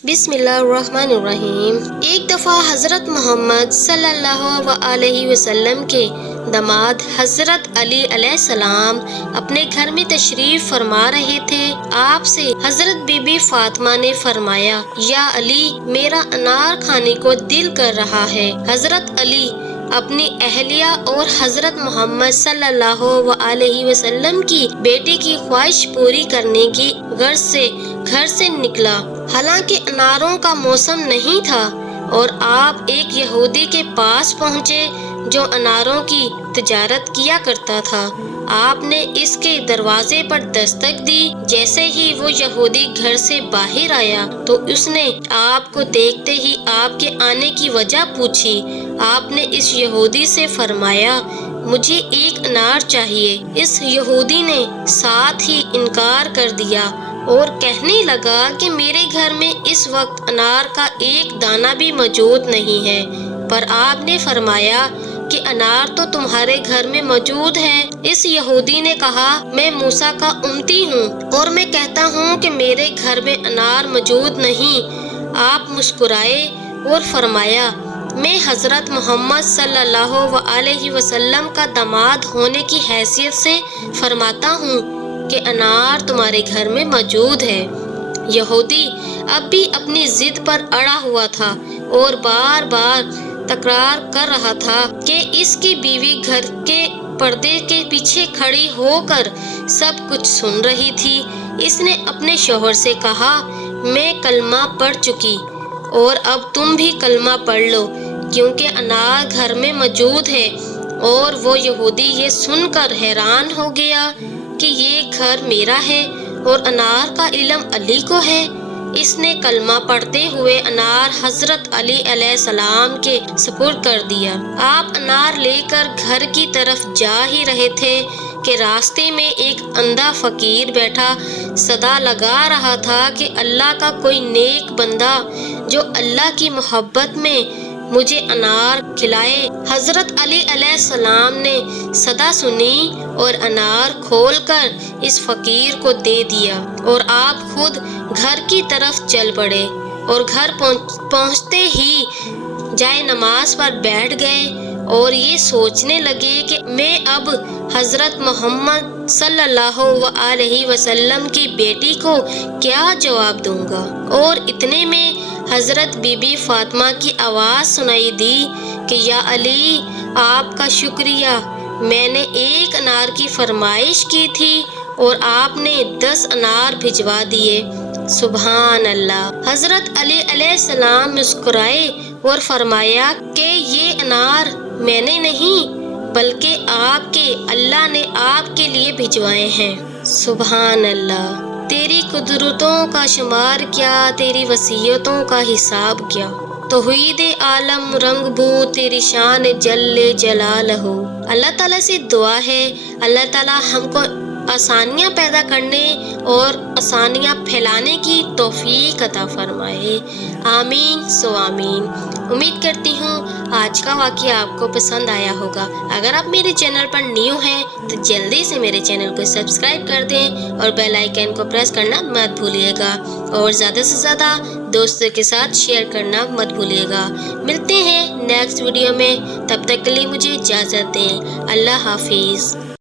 बिस्मिल्लाहिर्रहमानिर्रहीम। एक दफ़ा हज़रत मोहम्मद सल्लल्लाहु अलैहि वसल्लम के दामाद हज़रत अली अलैहिस्सलाम अपने घर में तशरीफ फरमा रहे थे। आपसे हज़रत बीबी फातिमा ने फरमाया, या अली, मेरा अनार खाने को दिल कर रहा है। हज़रत अली अपनी अहलिया और हज़रत मोहम्मद सल्लल्लाहु अलैहि वसल्लम की बेटी की ख्वाहिश पूरी करने की गर्ज से घर से निकला। हालांकि अनारों का मौसम नहीं था और आप एक यहूदी के पास पहुंचे जो अनारों की तिजारत किया करता था। आपने इसके दरवाजे पर दस्तक दी। जैसे ही वो यहूदी घर से बाहर आया तो उसने आपको देखते ही आपके आने की वजह पूछी। आपने इस यहूदी से फरमाया, मुझे एक अनार चाहिए। इस यहूदी ने साथ ही इनकार कर दिया और कहने लगा कि मेरे घर में इस वक्त अनार का एक दाना भी मौजूद नहीं है। पर आपने फरमाया कि अनार तो तुम्हारे घर में मौजूद है। इस यहूदी ने कहा, मैं मूसा का उम्मती हूँ और मैं कहता हूँ कि मेरे घर में अनार मौजूद नहीं। आप मुस्कुराए और फरमाया, मैं हज़रत मोहम्मद सल्लल्लाहु अलैहि वसल्लम का दामाद होने की हैसियत से फरमाता हूँ कि अनार तुम्हारे घर में मौजूद है। यहूदी अब भी अपनी जिद पर अड़ा हुआ था और बार बार तकरार कर रहा था कि इसकी बीवी घर के पर्दे के पीछे खड़ी होकर सब कुछ सुन रही थी। इसने अपने शौहर से कहा, मैं कलमा पढ़ चुकी और अब तुम भी कलमा पढ़ लो, क्योंकि अनार घर में मौजूद है। और वो यहूदी ये सुनकर हैरान हो गया कि ये घर मेरा है और अनार का इल्म अली को है। इसने कलमा पढ़ते हुए अनार हज़रत अली अलैहिस्सलाम के सुपुर्द कर दिया। आप अनार लेकर घर की तरफ जा ही रहे थे कि रास्ते में एक अंधा फकीर बैठा सदा लगा रहा था कि अल्लाह का कोई नेक बंदा जो अल्लाह की मोहब्बत में मुझे अनार खिलाए। हज़रत अली अलैहिस्सलाम ने सदा सुनी और अनार खोलकर इस फकीर को दे दिया और आप खुद घर की तरफ चल पड़े और घर पहुंचते ही जाए नमाज पर बैठ गए और ये सोचने लगे कि मैं अब हज़रत मोहम्मद सल्लल्लाहु अलैहि वसल्लम की बेटी को क्या जवाब दूंगा। और इतने में हज़रत बीबी फातिमा की आवाज़ सुनाई दी कि या अली, आपका शुक्रिया, मैंने एक अनार की फरमाइश की थी और आपने 10 अनार भिजवा दिए। सुभान अल्लाह। हज़रत अली अलैहिस्सलाम मुस्कुराए और फरमाया कि ये अनार मैंने नहीं बल्कि आपके अल्लाह ने आपके लिए भिजवाए हैं। सुभान अल्लाह। तेरी कुदरतों का शुमार क्या, तेरी वसीयतों का हिसाब क्या। तौहीद आलम रंग बू तेरी शान जल्ले जलाल हो। अल्लाह ताला से दुआ है, अल्लाह ताला हमको आसानियाँ पैदा करने और आसानियाँ फैलाने की तौफीक अता फरमाए। आमीन सो आमीन। उम्मीद करती हूँ आज का वाक़या आपको पसंद आया होगा। अगर आप मेरे चैनल पर न्यू हैं तो जल्दी से मेरे चैनल को सब्सक्राइब कर दें और बेल आइकन को प्रेस करना मत भूलिएगा और ज़्यादा से ज़्यादा दोस्तों के साथ शेयर करना मत भूलिएगा। मिलते हैं नेक्स्ट वीडियो में, तब तक के लिए मुझे इजाज़त दें। अल्लाह हाफिज़।